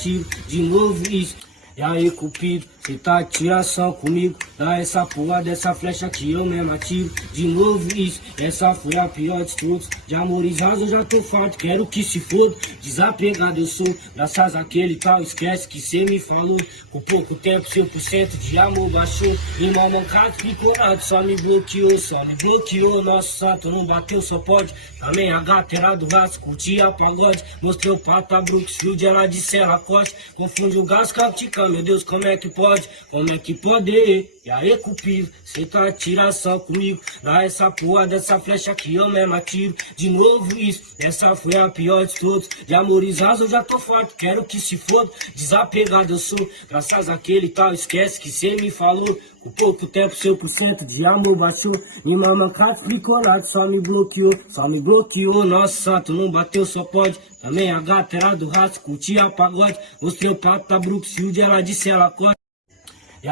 atiro de novo isso. E aí, Cupido, cê tá de tiração comigo? Dá essa porra dessa flecha que eu mesmo atiro de novo isso. Essa foi a pior de todos. De amores rasos eu já tô farto, quero que se foda. Desapegado eu sou, graças àquele tal, esquece que cê me falou. Com pouco tempo, 100% de amor baixou. Irmão mancado, ficou nada, só me bloqueou. Nosso santo não bateu, só pode. Também a gata era do raço, curtia pagode. Mostrei o pato a Brooksfield, ela disse ela corte. Confunde o gás com a tica, meu Deus, como é que pode? Como é que pode? E aí, Cupido, cê tá de tiração comigo? Dá essa porra dessa flecha que eu mesmo atiro de novo isso. Essa foi a pior de todos. De amores rasos eu já tô farto, quero que se foda. Desapegado eu sou, graças àquele tal, esquece que cê me falou. Com pouco tempo, 100% de amor baixou. E mancado explicou nada, só me bloqueou. Nosso santo não bateu, só pode. Também a gata era do raço, curtia pagode. Mostrei o pato da Brooksfield, ela disse ela corre.